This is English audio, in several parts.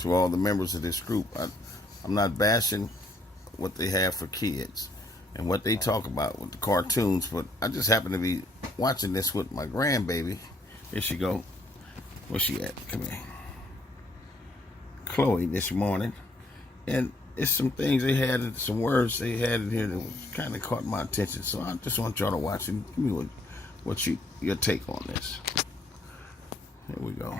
to all the members of this group. I'm not bashing what they have for kids and what they talk about with the cartoons, but I just happen to be watching this with my grandbaby. Here she go. Where's she at? Come here. Chloe this morning. And it's some things they had, some words they had in here that kind of caught my attention. So I just want y'all to watch and give me your take on this. Here we go.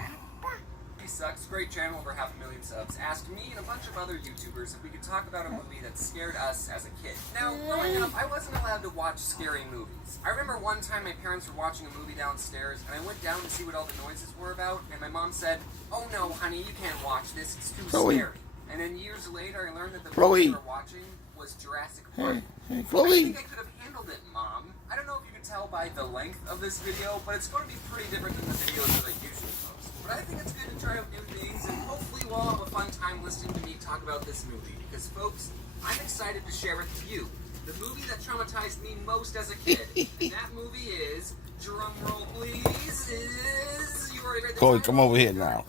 Sucks. Great channel, over 500,000 subs. Asked me and a bunch of other YouTubers if we could talk about a movie that scared us as a kid. Now, growing up, I wasn't allowed to watch scary movies. I remember one time my parents were watching a movie downstairs, and I went down to see what all the noises were about, and my mom said, "Oh no, honey, you can't watch this. It's too scary." And then years later, I learned that the movie we were watching was Jurassic Park. Hey, Chloe. I think I could have handled it, Mom. I don't know if you can tell by the length of this video, but it's going to be pretty different than the videos that I usually post. But I think it's good to try out new things, and hopefully we'll all have a fun time listening to me talk about this movie. Because, folks, I'm excited to share with you the movie that traumatized me most as a kid. And that movie is, drumroll please, is... You already read the Chloe, title? come over here now.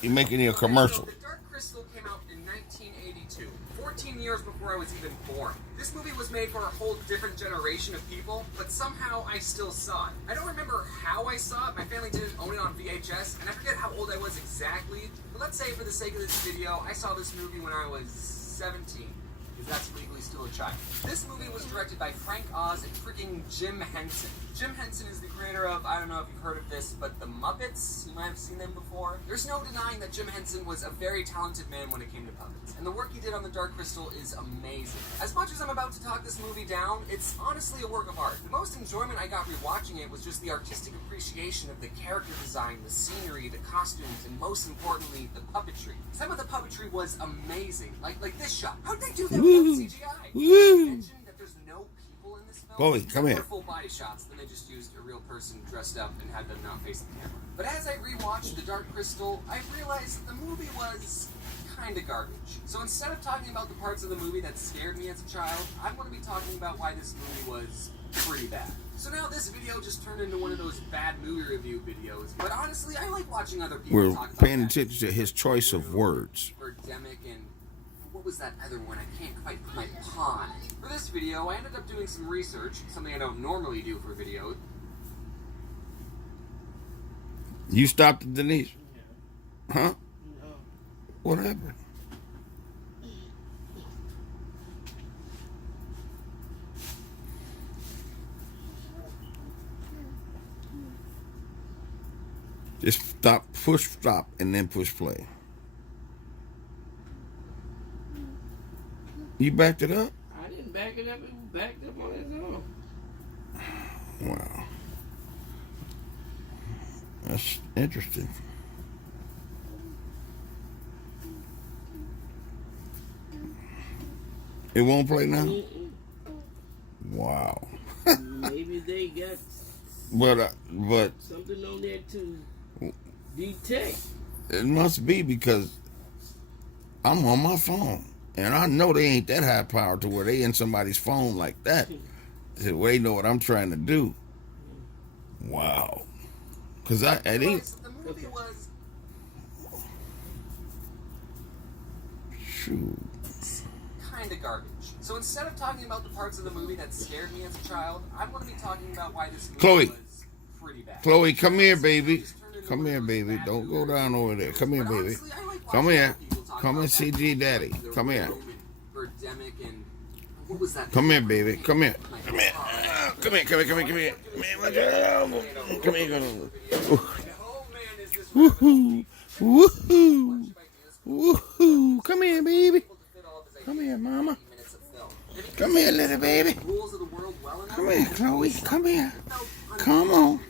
You're making a commercial. The Dark Crystal came out in 1982, 14 years before I was even born. This movie was made for a whole different generation of people, but somehow I still saw it. I don't remember how I saw it. My family didn't own it on VHS, and I forget how old I was exactly. But let's say for the sake of this video, I saw this movie when I was 17. Because that's legally still a child. This movie was directed by Frank Oz and freaking Jim Henson. Jim Henson is the creator of, I don't know if you've heard of this, but The Muppets. You might have seen them before. There's no denying that Jim Henson was a very talented man when it came to puppets. And the work he did on The Dark Crystal is amazing. As much as I'm about to talk this movie down, it's honestly a work of art. The most enjoyment I got rewatching it was just the artistic appreciation of the character design, the scenery, the costumes, and most importantly, the puppetry. Some of the puppetry was amazing. Like this shot. How'd they do that without CGI? Mentioned that there's no people in this film. Chloe, come here. Full body shots, then they just used a real person dressed up and had them not face the camera. But as I rewatched The Dark Crystal, I realized the movie was kinda garbage. So instead of talking about the parts of the movie that scared me as a child, I'm going to be talking about why this movie was pretty bad. So now this video just turned into one of those bad movie review videos, but honestly, I like watching other people talk about paying attention to his choice of words. Birdemic and what was that other one? I can't quite put my paw on it. For this video, I ended up doing some research, something I don't normally do for videos. You stopped it, Denise? Huh? No. What happened? Just stop, push stop, and then push play. You backed it up? I didn't back it up. It backed up on its own. Wow. That's interesting. It won't play now? Wow. Maybe they got But something on there to detect. it must be because I'm on my phone. And I know they ain't that high power to where they in somebody's phone like that. To where they know what I'm trying to do. Wow. Because The movie was shoot. kinda garbage. So instead of talking about the parts of the movie that scared me as a child, I'm going to be talking about why this movie Chloe. was pretty bad. Chloe, come here, baby. Come here, baby. Don't go down over there. Come here, baby. Come here. Come and see G Daddy. Come here. Birdemic and what was that? Come here, baby. Come here. Come here. Come here. Come here. Come here. Come here. Come here. Come here. Woohoo. Woohoo. Woohoo. Come here, baby. Come here, mama. Come here, little baby. Come here, Chloe. Come here. Come on.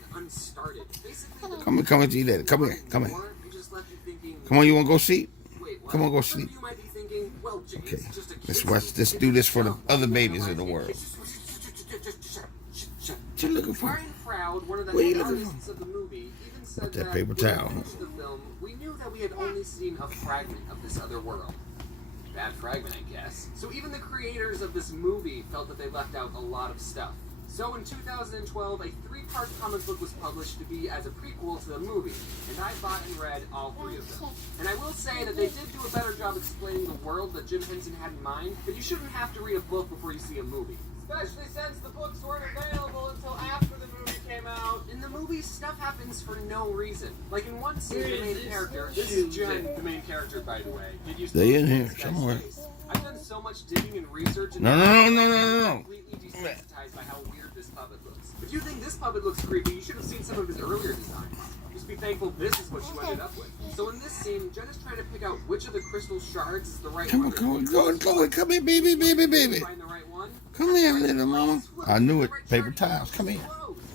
Come here, come here, G Daddy. Come here. Come here. Come on, you want to go sleep? Come on, go sleep. Okay. Let's watch. Let's do this for the other babies in the world. What you looking for? What are you looking for? Got that paper towel. We knew that we had only seen a fragment of this other world. Bad fragment, I guess. So even the creators of this movie felt that they left out a lot of stuff. So in 2012, a 3-part comic book was published to be as a prequel to the movie, and I bought and read all 3 of them. And I will say that they did do a better job explaining the world that Jim Henson had in mind, but you shouldn't have to read a book before you see a movie. Especially since the books weren't available until after the movie came out. In the movie, stuff happens for no reason. Like in one scene, the main character, this is Jen, the main character, by the way. They in here somewhere. I've done so much digging and research, and No. I'm completely desensitized by how weird this puppet looks. If you think this puppet looks creepy, you should have seen some of his earlier designs. Just be thankful this is what you ended up with. So in this scene, Jen is trying to pick out which of the crystal shards is the right Come one. on. Come here, baby. Find the right one. Come here, little mama. I knew it. Paper towels. Come here.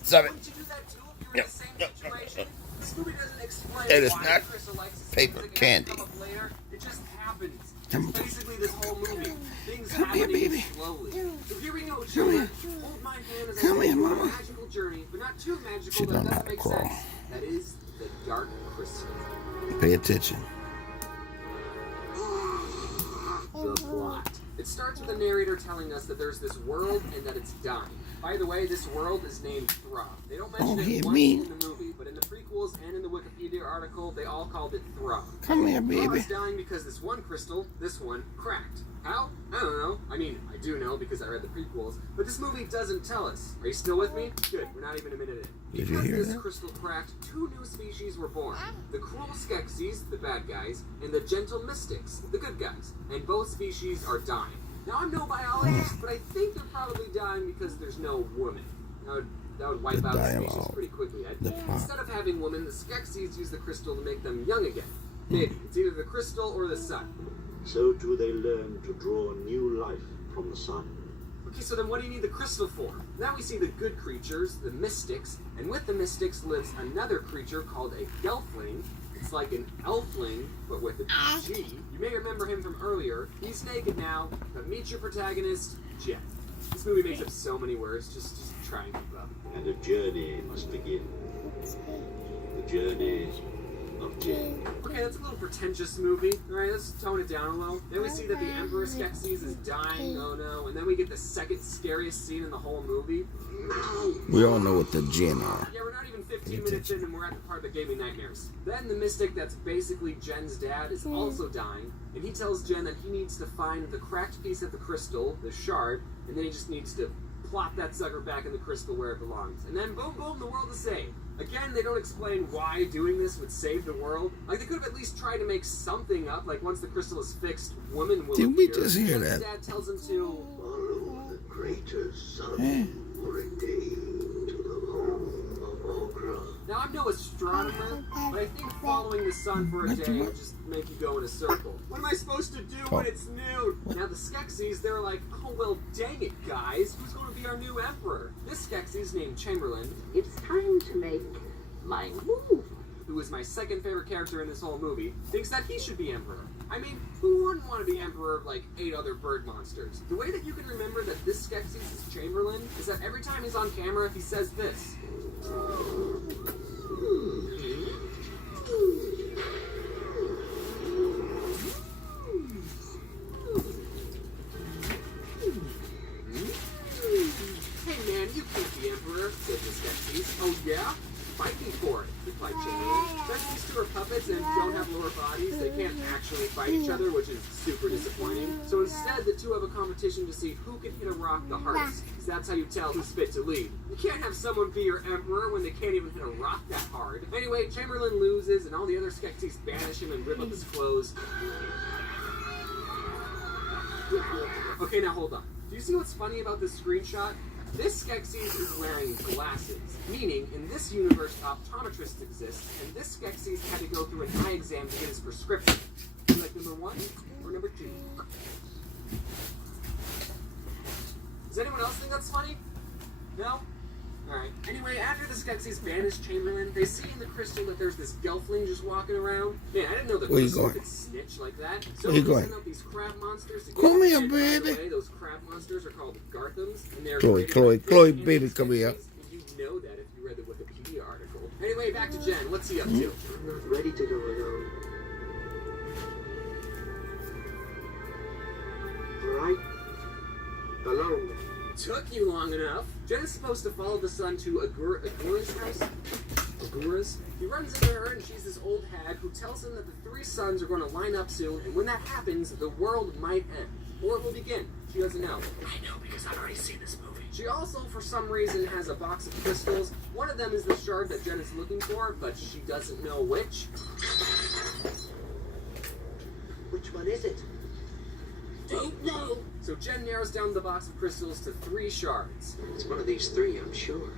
Stop it. Wouldn't you do that too if you were in the same situation? This movie doesn't explain It is why not Crystal likes to see paper music and candy. come up later. It just happens. Come It's on. basically this whole movie. Things Come here, happening baby. slowly. So here we go, Come children. here. Hold my hand as I Come take here, you on a mama. magical journey, but not too magical She that don't know how doesn't to make crawl. sense. That is the Dark Crystal. Pay attention. The plot. It starts with the narrator telling us that there's this world and that it's dying. By the way, this world is named Thra. They don't mention Oh, it yeah, once me. in the movie, but in the prequels and in the Wikipedia article, they all called it Thra. Come here, Thra baby. is dying because this one crystal, this one, cracked. How? I don't know. I mean, I do know because I read the prequels, but this movie doesn't tell us. Are you still with me? Good. We're not even a minute in. Did you Because hear this that? crystal cracked, 2 new species were born. The cruel Skeksis, the bad guys, and the gentle Mystics, the good guys. And both species are dying. Now, I'm no biologist, but I think they're probably dying because there's no woman. That would wipe The out the species dialogue. pretty quickly. The plot. Instead of having women, the Skeksis use the crystal to make them young again. Maybe. It's either the crystal or the sun. So do they learn to draw new life from the sun. Okay, so then what do you need the crystal for? Now we see the good creatures, the mystics, and with the mystics lives another creature called a gelfling. It's like an elfling, but with a G. You may remember him from earlier. He's naked now, but meet your protagonist, Jen. This movie makes up so many words, just try and keep up. And a journey must begin. The journey of Jen. Okay, that's a little pretentious movie. Alright, let's tone it down a little. Then we see that the Emperor Skeksis is dying, oh no, and then we get the second scariest scene in the whole movie. We all know what the Jinn are. Yeah, we're not even 15 minutes in and we're at the part that gave me nightmares. Then the mystic that's basically Jen's dad is also dying, and he tells Jen that he needs to find the cracked piece of the crystal, the shard, and then he just needs to plop that sucker back in the crystal where it belongs. And then boom, boom, the world is saved. Again, they don't explain why doing this would save the world. Like, they could have at least tried to make something up, like once the crystal is fixed, women will Did we appear. just hear Jen's that? dad tells him to... Follow the greater sun. Yeah. Retain to the home of Ogra. Now, I'm no astronomer, but I think following the sun for a day would just make you go in a circle. What am I supposed to do when it's noon? Now, the Skeksis, they're like, oh, well, dang it, guys. Who's going to be our new emperor? This Skeksis named Chamberlain, It's time to make my move. who is my second favorite character in this whole movie, thinks that he should be emperor. I mean, who wouldn't want to be emperor of like 8 other bird monsters? The way that you can remember that this Skeksis is Chamberlain is that every time he's on camera, he says this. Hey man, you can't be emperor, said the Skeksis. Oh yeah? Fight me for it, replied Chamberlain. Since these 2 are puppets and don't have lower bodies, they can't actually fight each other, which is super disappointing. So instead, the 2 have a competition to see who can hit a rock the hardest. Because that's how you tell who's fit to lead. You can't have someone be your emperor when they can't even hit a rock that hard. Anyway, Chamberlain loses, and all the other Skeksis banish him and rip up his clothes. Okay, now hold on. Do you see what's funny about this screenshot? This Skeksis is wearing glasses, meaning in this universe optometrists exist, and this Skeksis had to go through an eye exam to get his prescription. You like number 1 or number 2? Does anyone else think that's funny? No? Alright. Anyway, after the Skeksis banish Chamberlain, they see in the crystal that there's this gelfling just walking around. Man, I didn't know that Where you crystal going? could snitch like that. So Where you they going? send out these crab monsters to get Come him. here, And by the baby. way, those crab monsters are called Garthams, and they're Chloe, created by Chloe, Chris baby, and come here. Skeksis, and you know that if you read the Wikipedia article. Anyway, back to Jen. What's he up to? Ready to go alone. Right? Alone. took you long enough. Jen is supposed to follow the sun to Agura's house. Agura's? He runs into her and she's this old hag who tells him that the 3 suns are going to line up soon, and when that happens, the world might end. Or it will begin. She doesn't know. I know because I've already seen this movie. She also, for some reason, has a box of crystals. One of them is the shard that Jen is looking for, but she doesn't know which. Which one is it? Don't know. So Jen narrows down the box of crystals to 3 shards. It's one of these 3, I'm sure.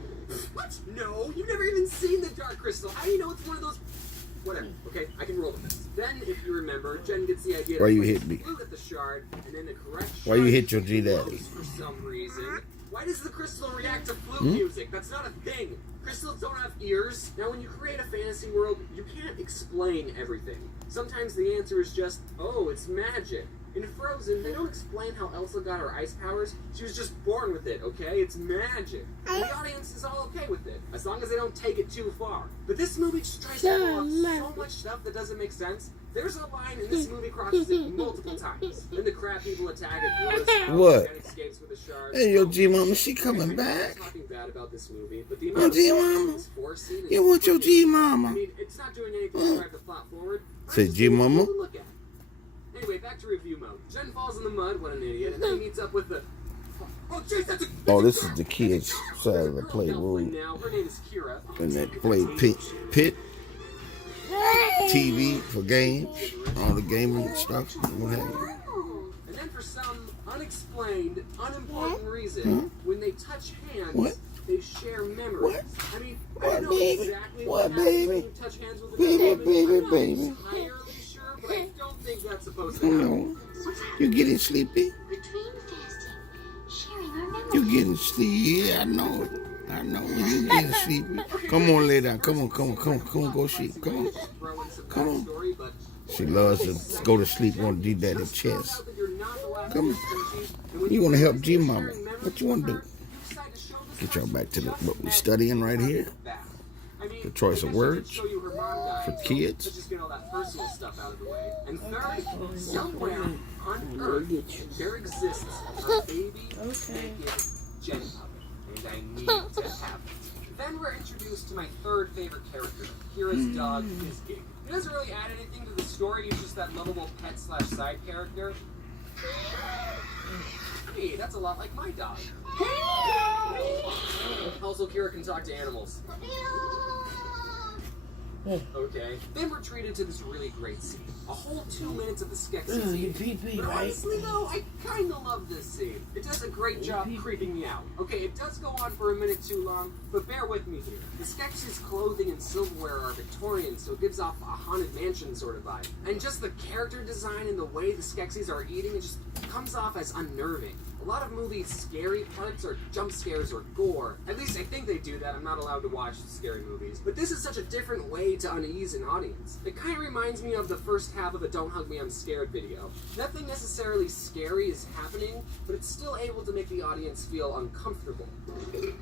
What? No, you've never even seen the dark crystal. How do you know it's one of those? Whatever. Okay, I can roll with this. Then, if you remember, Jen gets the idea Why to you place hit me? flute at the shard, and then the correct Why you shard hit your G-Daddy? glows for some reason. Why does the crystal react to flute music? That's not a thing. Crystals don't have ears. Now, when you create a fantasy world, you can't explain everything. Sometimes the answer is just, oh, it's magic. In Frozen, they don't explain how Elsa got her ice powers. She was just born with it, okay? It's magic. And the audience is all okay with it, as long as they don't take it too far. But this movie just tries to pull off so much stuff that doesn't make sense. There's a line in this movie crosses it multiple times. Then the crab people attack it. What? And escapes with a shard. Hey, yo, G-Mama, she coming I'm not back. talking bad about this movie, but the Yo, amount of G-Mama. this force scene is You want your freaking- I G-Mama? mean, it's not doing anything to drive the plot forward. Say Just G-Mama? cool to look at. Anyway, back to review mode. Jen falls in the mud, what an idiot, and then he meets up with the... Oh, jeez, that's a... Oh, this is the kids' side of the Girl playroom. now. Her name is Kira. And that play pit, TV for games, all the gaming stuff. What have you. And then for some unexplained, unimportant reason, when they touch hands, What? they share memories. What? I mean, I What, don't know baby? exactly What, happens when baby? you touch hands with a Baby, woman. baby, I'm not baby. entirely sure, but I don't think that's supposed to happen. You getting sleepy? We're dream fasting, sharing our memories. You getting sleepy? Yeah, I know it. I know you getting sleepy. Come on, lay down. Come on, go sleep. Come on. Throw in some Come on. backstory, but She loves to go to sleep on G-Daddy's just found chest. out that you're not the last Come on. species, and when You want to help realize G you're Mama? sharing memories What you want to with do? her, you decide to show this Get y'all person back to the, just what we as studying right you here. have back. I mean, The choice I of guess I could words show you her mom died, for so kids. let's just get all that personal stuff out of the way. And third, somewhere on Earth, there exists a baby naked Jen puppet, and I need to have it. Then we're introduced to my third favorite character, Kira's dog, Bisgig. He doesn't really add anything to the story, he's just that lovable pet/side character. Hey, that's a lot like my dog. Also, Kira can talk to animals. Okay. Then we're treated to this really great scene. A whole 2 minutes of the Skeksis You scene. pee, But right? honestly though, I kinda love this scene. It does a great job creeping me out. Okay, it does go on for a minute too long, but bear with me here. The Skeksis' clothing and silverware are Victorian, so it gives off a haunted mansion sort of vibe. And just the character design and the way the Skeksis are eating, it just comes off as unnerving. A lot of movies' scary parts are jump scares or gore. At least I think they do that. I'm not allowed to watch scary movies. But this is such a different way to unease an audience. It kind of reminds me of the first half of a Don't Hug Me, I'm Scared video. Nothing necessarily scary is happening, but it's still able to make the audience feel uncomfortable.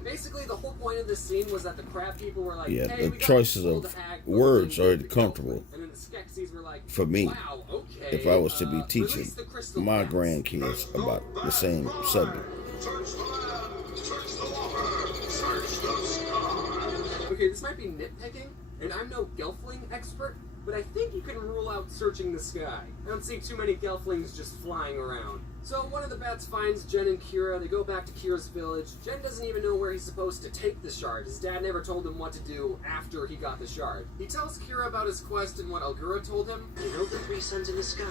Basically, the whole point of this scene was that the crab people were like, Yeah, hey, the we got choices this of old hag, words but we are need to comfortable. And then the Skeksis were like, For me, wow, okay, if I was to be release teaching the crystal my cats. grandkids about the same subject. Search the land, search the water, search the sky. Okay, this might be nitpicking, and I'm no Gelfling expert, but I think you can rule out searching the sky. I don't see too many Gelflings just flying around. So one of the bats finds Jen and Kira. They go back to Kira's village. Jen doesn't even know where he's supposed to take the shard. His dad never told him what to do after he got the shard. He tells Kira about his quest and what Algura told him. You know the 3 suns in the sky?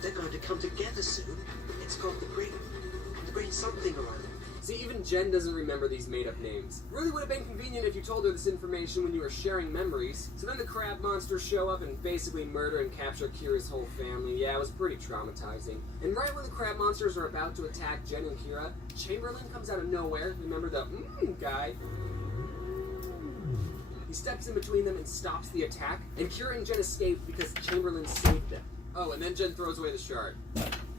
They're going to come together soon. It's called the Great something or other. See, even Jen doesn't remember these made-up names. Really would have been convenient if you told her this information when you were sharing memories. So then the crab monsters show up and basically murder and capture Kira's whole family. Yeah, it was pretty traumatizing. And right when the crab monsters are about to attack Jen and Kira, Chamberlain comes out of nowhere. Remember the guy? He steps in between them and stops the attack, and Kira and Jen escape because Chamberlain saved them. Oh, and then Jen throws away the shard.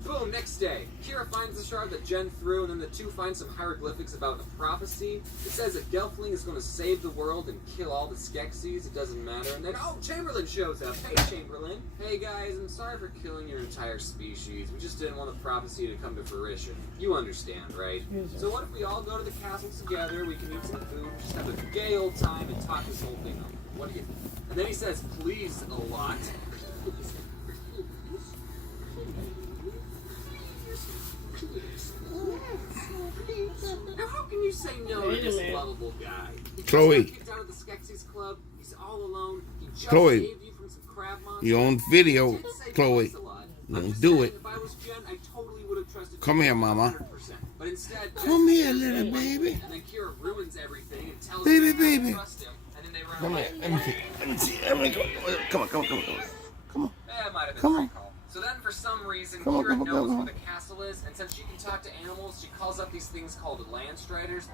Boom, next day. Kira finds the shard that Jen threw, and then the two find some hieroglyphics about a prophecy. It says that Gelfling is going to save the world and kill all the Skeksis. It doesn't matter. And then, oh, Chamberlain shows up. Hey, Chamberlain. Hey, guys, I'm sorry for killing your entire species. We just didn't want the prophecy to come to fruition. You understand, right? So what if we all go to the castle together, we can eat some food, just have a gay old time and talk this whole thing up. What do you think? And then he says, please, a lot. Now, how can you say no to this lovable guy? He Chloe. just got kicked out of the Skeksis Club. He's all alone. He just Chloe. saved you from some crab monsters. You on video, He did say Chloe. thanks a lot. Don't I'm just do saying, it. If I was Jen, I totally would have trusted Come you here, Mama. 100%. But instead, Come Jen here, says little no. baby. And then Kira ruins everything and tells Baby, him not to baby. trust him. And then they run Come away. here. Let me see. Let me see. Let me go. Come on, come on, come on, come on. Come on. That might have been Come a on. call. So then, for some reason, Come on, Kira come on, knows come on. where the castle is, and since she can talk to animals, she calls up these things called Landstriders.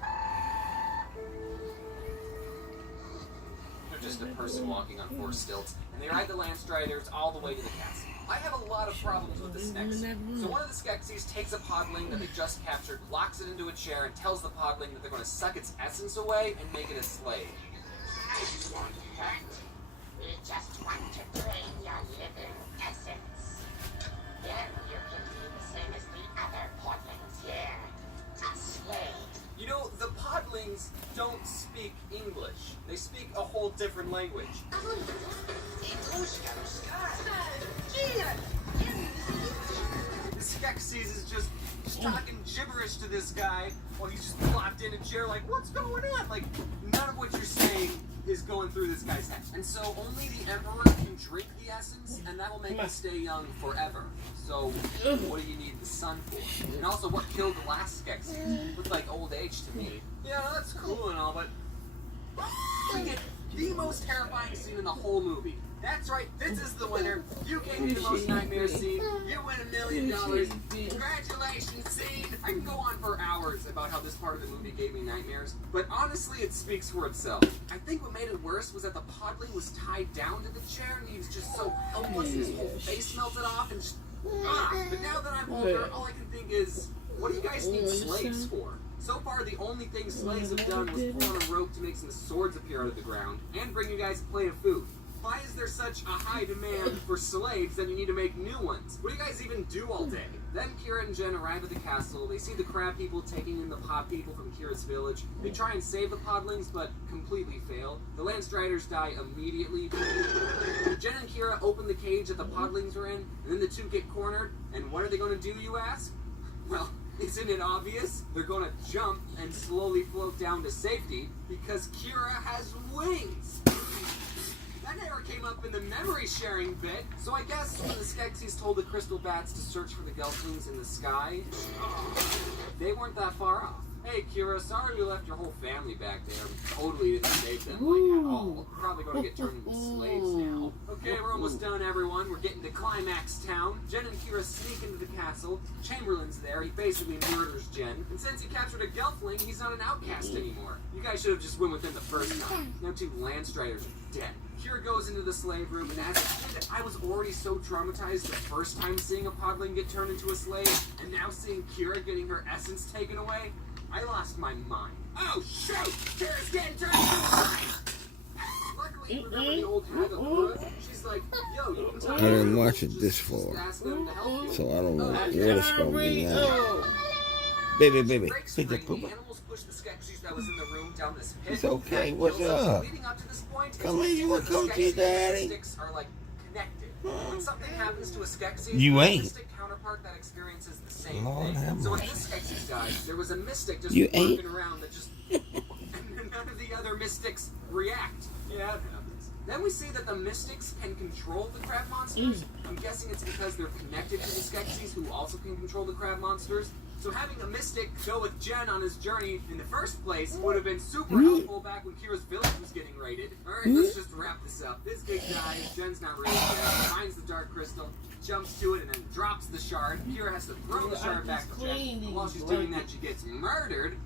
They're just a person walking on four stilts, and they ride the Landstriders all the way to the castle. I have a lot of problems with this next scene. So one of the Skeksis takes a podling that they just captured, locks it into a chair, and tells the podling that they're going to suck its essence away and make it a slave. I won't hurt. We just want to drain your living essence. Then you can be the same as the other podlings here. A slave. You know, the podlings don't speak English. They speak a whole different language. The Skeksis is just talking gibberish to this guy while he's just plopped in a chair like, what's going on? Like, none of what you're saying is going through this guy's head. And so only the Emperor can drink the essence, and that will make you stay young forever. So what do you need the sun for? And also, what killed the last Skeksis? Looked like old age to me. Yeah, that's cool and all, but we get the most terrifying scene in the whole movie. That's right, this is the winner. You gave me the most nightmare scene. You win $1 million. Congratulations, scene. I can go on for hours about how this part of the movie gave me nightmares, but honestly, it speaks for itself. I think what made it worse was that the podling was tied down to the chair, and he was just so helpless, and his whole face melted off, and just But now that I'm older, all I can think is, what do you guys need slaves for? So far, the only thing slaves have done was pull on a rope to make some swords appear out of the ground, and bring you guys a plate of food. Why is there such a high demand for slaves that you need to make new ones? What do you guys even do all day? Then Kira and Jen arrive at the castle. They see the crab people taking in the pod people from Kira's village. They try and save the podlings, but completely fail. The Landstriders die immediately. Jen and Kira open the cage that the podlings are in, and then the two get cornered. And what are they going to do, you ask? Well, isn't it obvious? They're going to jump and slowly float down to safety because Kira has wings. That never came up in the memory sharing bit, so I guess when the Skeksis told the crystal bats to search for the Gelflings in the sky, they weren't that far off. Hey Kira, sorry we left your whole family back there. We totally didn't save them like at all. We're probably going to get turned into slaves now. Okay, we're almost done, everyone. We're getting to Climax Town. Jen and Kira sneak into the castle. Chamberlain's there. He basically murders Jen. And since he captured a Gelfling, he's not an outcast anymore. You guys should have just went with him the first time. Now two Landstriders are dead. Kira goes into the slave room, and as a kid, I was already so traumatized the first time seeing a podling get turned into a slave, and now seeing Kira getting her essence taken away, I lost my mind. Oh, shoot! Kira's getting turned into a slave! Luckily, remember the old hag of Kura? She's like, yo, you can talk I didn't to watch them. it this Just far, ask them to help you. so I don't know Oh, what it's going to be now. Oh, Baby, baby, Breaks pick free, the the pooper. animals push the Skeksis that was in the room down this pit. It's okay, That what's kills us. up? Leading up to this point, it's Come here, you like wanna come the to your Skeksis daddy? and the mystics are like connected. When something happens to a Skeksis, You there's ain't. a mystic counterpart that experiences the same Lord thing. have So when mercy. this Skeksis died, there was a mystic just You walking ain't. around that just and none of the other mystics react. Yeah, it happens. Then we see that the mystics can control the crab monsters. I'm guessing it's because they're connected to the Skeksis who also can control the crab monsters. So having a mystic go with Jen on his journey in the first place would have been super helpful back when Kira's village was getting raided. Alright, let's just wrap this up. This kid dies, Jen's not really dead, finds the dark crystal, jumps to it, and then drops the shard. Kira has to throw the shard back to Jen. And while she's doing that, she gets murdered.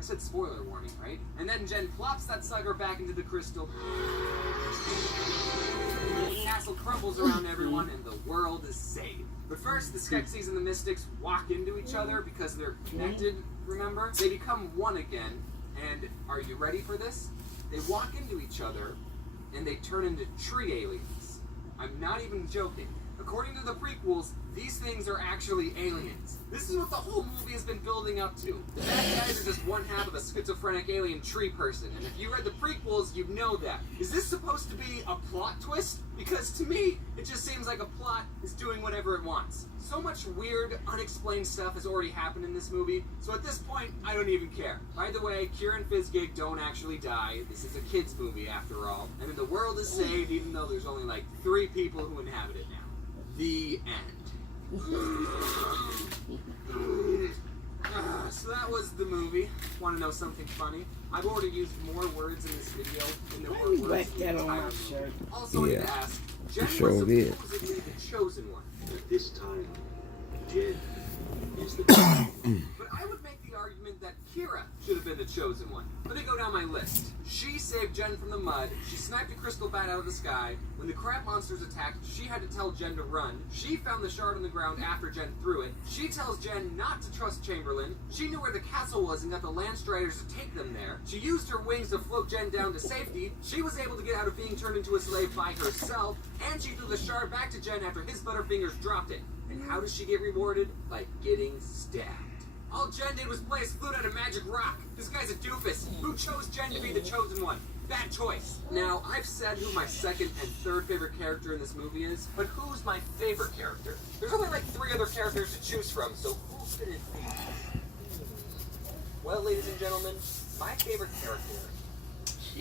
I said spoiler warning, right? And then Jen plops that sucker back into the crystal. The castle crumbles around everyone and the world is saved. But first, the Skeksis and the Mystics walk into each other because they're connected, remember? They become one again, and are you ready for this? They walk into each other and they turn into tree aliens. I'm not even joking. According to the prequels, these things are actually aliens. This is what the whole movie has been building up to. The bad guys are just one half of a schizophrenic alien tree person, and if you read the prequels, you'd know that. Is this supposed to be a plot twist? Because to me, it just seems like a plot is doing whatever it wants. So much weird, unexplained stuff has already happened in this movie, so at this point, I don't even care. By the way, Kira and Fizzgig don't actually die. This is a kid's movie after all. And then the world is saved, even though there's only like 3 people who inhabit it now. The end. So that was the movie. Want to know something funny? I've already used more words in this video than there were words in the entire movie. Also, I need to ask, Jen was sure did. supposedly the chosen one. At this time, Jen is the But I would make the argument that Kira should have been the chosen one. Let me go down my list. She saved Jen from the mud. She sniped a crystal bat out of the sky. When the crab monsters attacked, she had to tell Jen to run. She found the shard on the ground after Jen threw it. She tells Jen not to trust Chamberlain. She knew where the castle was and got the Landstriders to take them there. She used her wings to float Jen down to safety. She was able to get out of being turned into a slave by herself. And she threw the shard back to Jen after his Butterfingers dropped it. And how does she get rewarded? By getting stabbed. All Jen did was play a flute at a magic rock. This guy's a doofus. Who chose Jen to be the chosen one? Bad choice. Now, I've said who my second and third favorite character in this movie is, but who's my favorite character? There's only like 3 other characters to choose from, so who could it be? Well, ladies and gentlemen, my favorite character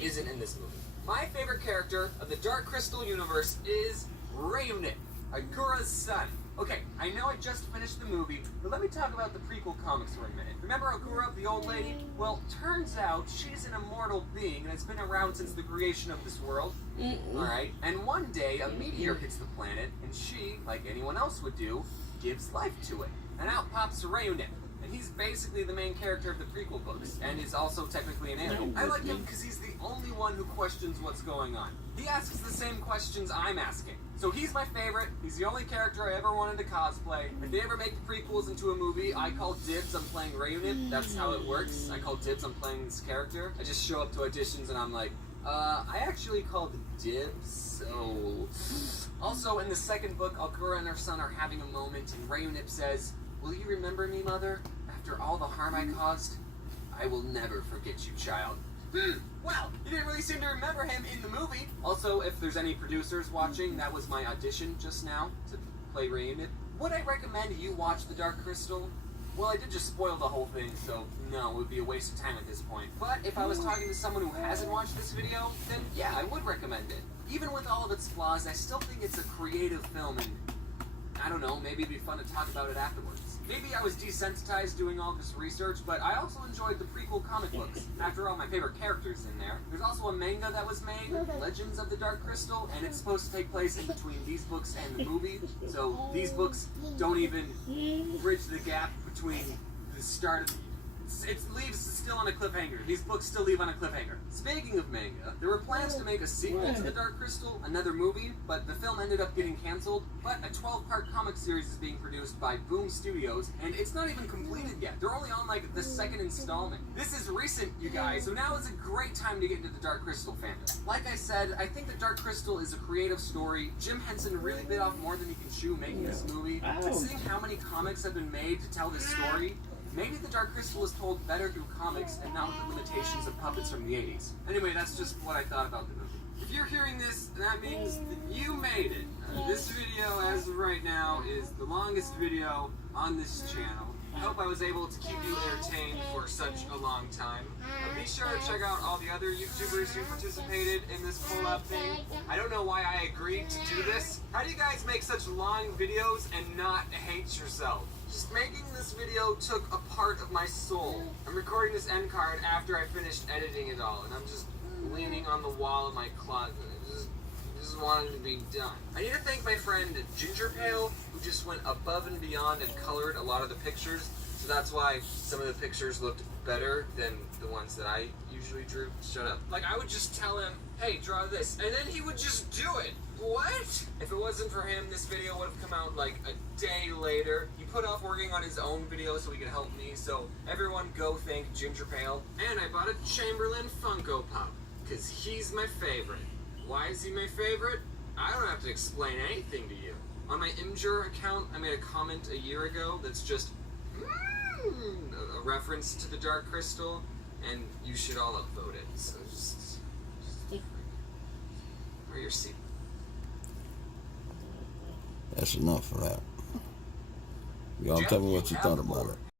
isn't in this movie. My favorite character of the Dark Crystal universe is Rayunit, Agura's son. Okay, I know I just finished the movie, but let me talk about the prequel comics for a minute. Remember Agura, the old lady? Well, turns out she's an immortal being and has been around since the creation of this world. Alright, and one day a meteor hits the planet, and she, like anyone else would do, gives life to it. And out pops Rayunit. And he's basically the main character of the prequel books, and is also technically an alien. I like him because he's the only one who questions what's going on. He asks the same questions I'm asking. So he's my favorite, he's the only character I ever wanted to cosplay. If they ever make the prequels into a movie, I call dibs on playing Rayunit. That's how it works. I call dibs on playing this character. I just show up to auditions and I'm like, I actually called dibs, so... Also, in the second book, Agura and her son are having a moment, and Rayunit says, "Will you remember me, Mother? After all the harm I caused? I will never forget you, child." Well, you didn't really seem to remember him in the movie. Also, if there's any producers watching, that was my audition just now to play Rayunit. Would I recommend you watch The Dark Crystal? Well, I did just spoil the whole thing, so no, it would be a waste of time at this point. But if I was talking to someone who hasn't watched this video, then yeah, I would recommend it. Even with all of its flaws, I still think it's a creative film, and I don't know, maybe it'd be fun to talk about it afterwards. Maybe I was desensitized doing all this research, but I also enjoyed the prequel comic books. After all, my favorite characters in there. There's also a manga that was made, Legends of the Dark Crystal, and it's supposed to take place in between these books and the movie. So these books don't even bridge the gap between the start of... It leaves still on a cliffhanger. These books still leave on a cliffhanger. Speaking of manga, there were plans to make a sequel to The Dark Crystal, another movie, but the film ended up getting canceled. But a 12-part comic series is being produced by Boom Studios, and it's not even completed yet. They're only on, like, the 2nd installment. This is recent, you guys, so now is a great time to get into the Dark Crystal fandom. Like I said, I think The Dark Crystal is a creative story. Jim Henson really bit off more than he can chew making this movie. And seeing how many comics have been made to tell this story, maybe The Dark Crystal is told better through comics and not with the limitations of puppets from the 80s. Anyway, that's just what I thought about the movie. If you're hearing this, that means that you made it. This video, as of right now, is the longest video on this channel. I hope I was able to keep you entertained for such a long time. Be sure to check out all the other YouTubers who participated in this collab thing. I don't know why I agreed to do this. How do you guys make such long videos and not hate yourself? Just making this video took a part of my soul. I'm recording this end card after I finished editing it all, and I'm just leaning on the wall of my closet. I just wanted to be done. I need to thank my friend Ginger Pale, who just went above and beyond and colored a lot of the pictures. So that's why some of the pictures looked better than the ones that I usually drew. Shut up. Like, I would just tell him, hey, draw this, and then he would just do it. What? If it wasn't for him, this video would have come out like a day later. He put off working on his own video so he could help me, so everyone go thank Ginger Pale. And I bought a Chamberlain Funko Pop, because he's my favorite. Why is he my favorite? I don't have to explain anything to you. On my Imgur account, I made a comment a year ago that's just a reference to the Dark Crystal, and you should all upvote it. So just or your seat. That's enough for that. Y'all tell me what you thought about it.